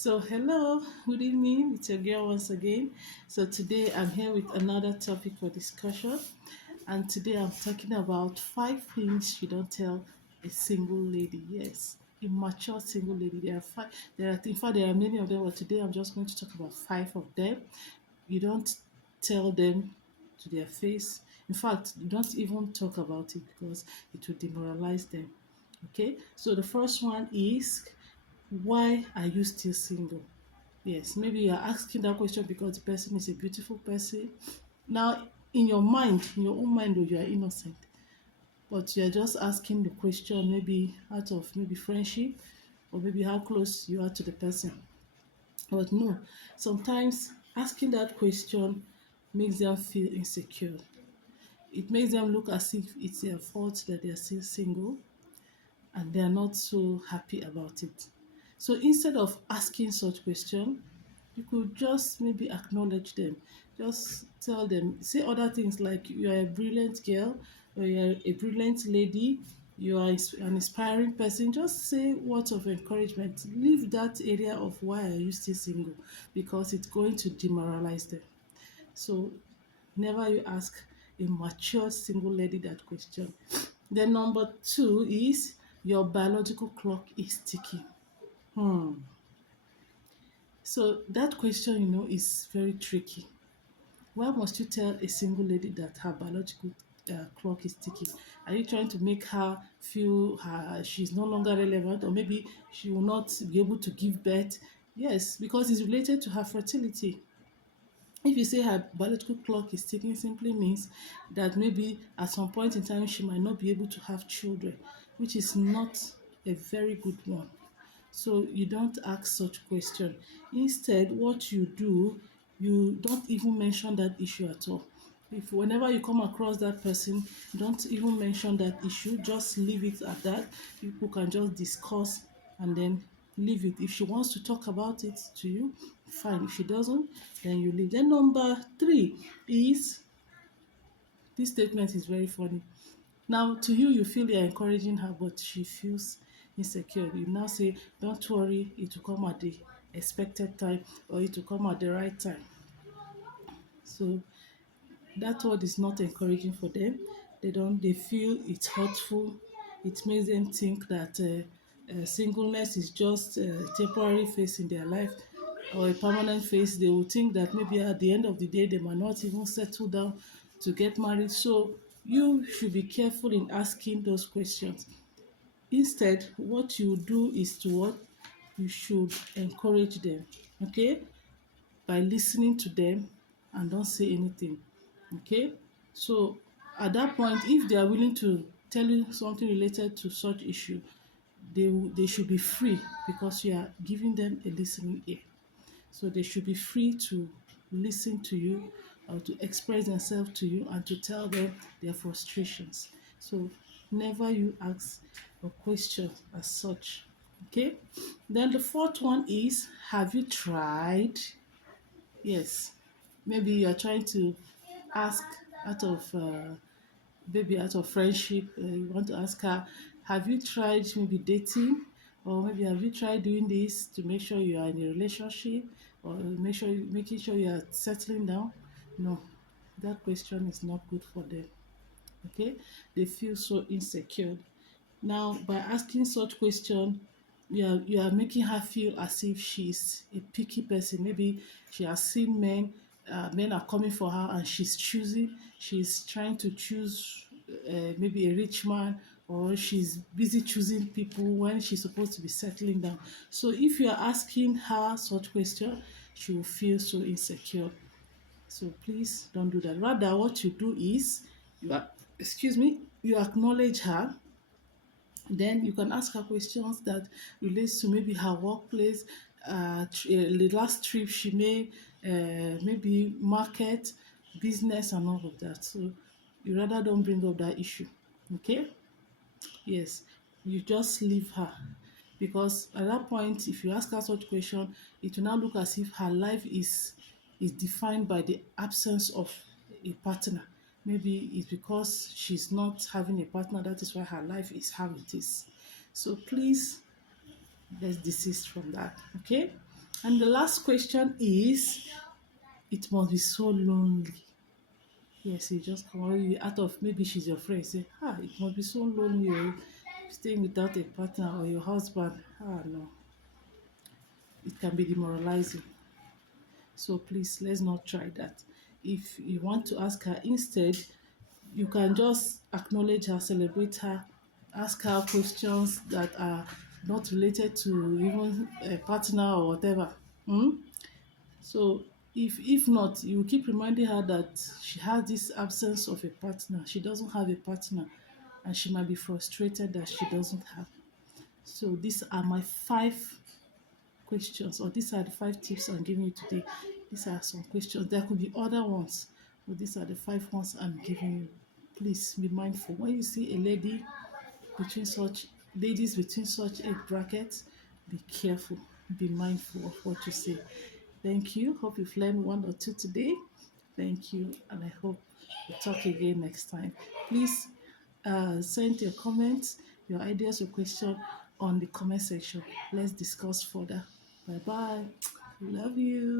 So, hello, good evening. It's your girl once again. So, today I'm here with another topic for discussion. And today I'm talking about five things you don't tell a single lady. Yes, a mature single lady. There are five. In fact, there are many of them, but today I'm just going to talk about five of them. You don't tell them to their face. In fact, you don't even talk about it because it will demoralize them. Okay, so the first one is, why are you still single? Yes, maybe you are asking that question because the person is a beautiful person. Now, in your mind, in your own mind, though, you are innocent, but you are just asking the question maybe out of maybe friendship or maybe how close you are to the person. But no, sometimes asking that question makes them feel insecure. It makes them look as if it's their fault that they are still single and they are not so happy about it. So instead of asking such question, you could just maybe acknowledge them. Just tell them, say other things like you are a brilliant girl, or you are a brilliant lady, you are an inspiring person. Just say words of encouragement. Leave that area of why are you still single because it's going to demoralize them. So never you ask a mature single lady that question. Then number two is your biological clock is ticking. Hmm. So that question, is very tricky. Why must you tell a single lady that her biological clock is ticking? Are you trying to make her feel she's no longer relevant, or maybe she will not be able to give birth? Yes, because it's related to her fertility. If you say her biological clock is ticking, simply means that maybe at some point in time she might not be able to have children, which is not a very good one. So you don't ask such question. Instead, what you do, you don't even mention that issue at all. If whenever you come across that person, don't even mention that issue. Just leave it at that. People can just discuss and then leave it. If she wants to talk about it to you, fine. If she doesn't, then you leave. Then number three is, this statement is very funny. Now, to you, you feel you're encouraging her, but she feels insecure. You now say, don't worry, it will come at the expected time, or it will come at the right time. So that word is not encouraging for them. They feel it's hurtful. It makes them think that singleness is just a temporary phase in their life or a permanent phase. They will think that maybe at the end of the day they might not even settle down to get married. So you should be careful in asking those questions. Instead, what you do is to what you should encourage them, okay, by listening to them and don't say anything, okay. So at that point, if they are willing to tell you something related to such issue, they should be free because you are giving them a listening ear. So they should be free to listen to you or to express themselves to you and to tell them their frustrations. So never you ask a question as such. Okay. Then the fourth one is, have you tried? Yes. Maybe you are trying to ask out of maybe out of friendship, you want to ask her, have you tried maybe dating, or maybe have you tried doing this to make sure you are in a relationship, or making sure you are settling down? No, that question is not good for them. Okay, they feel so insecure. Now, by asking such question, you are making her feel as if she's a picky person. Maybe she has seen men are coming for her, and she's trying to choose maybe a rich man, or she's busy choosing people when she's supposed to be settling down. So if you are asking her such question, she will feel so insecure. So please don't do that. Rather, what you do is, you acknowledge her. Then you can ask her questions that relates to maybe her workplace, the last trip she made, maybe market, business, and all of that. So you rather don't bring up that issue. Okay? Yes, you just leave her, because at that point, if you ask her such question, it will now look as if her life is defined by the absence of a partner. Maybe it's because she's not having a partner, that is why her life is how it is. So please, let's desist from that. Okay. And the last question is, it must be so lonely. Yes, you just come out of, maybe she's your friend, say, it must be so lonely, staying without a partner or your husband. No, it can be demoralizing. So please, let's not try that. If you want to ask her instead, you can just acknowledge her, celebrate her, ask her questions that are not related to even a partner or whatever. Hmm? So if not, you keep reminding her that she has this absence of a partner. She doesn't have a partner, and she might be frustrated that she doesn't have. So these are my 5 questions, or these are the 5 tips I'm giving you today. These are some questions. There could be other ones, but these are the 5 ones I'm giving you. Please be mindful when you see a between such ladies between such age brackets. Be careful. Be mindful of what you say. Thank you. Hope you've learned one or two today. Thank you, and I hope we'll talk again next time. Please send your comments, your ideas, your question on the comment section. Let's discuss further. Bye bye. Love you.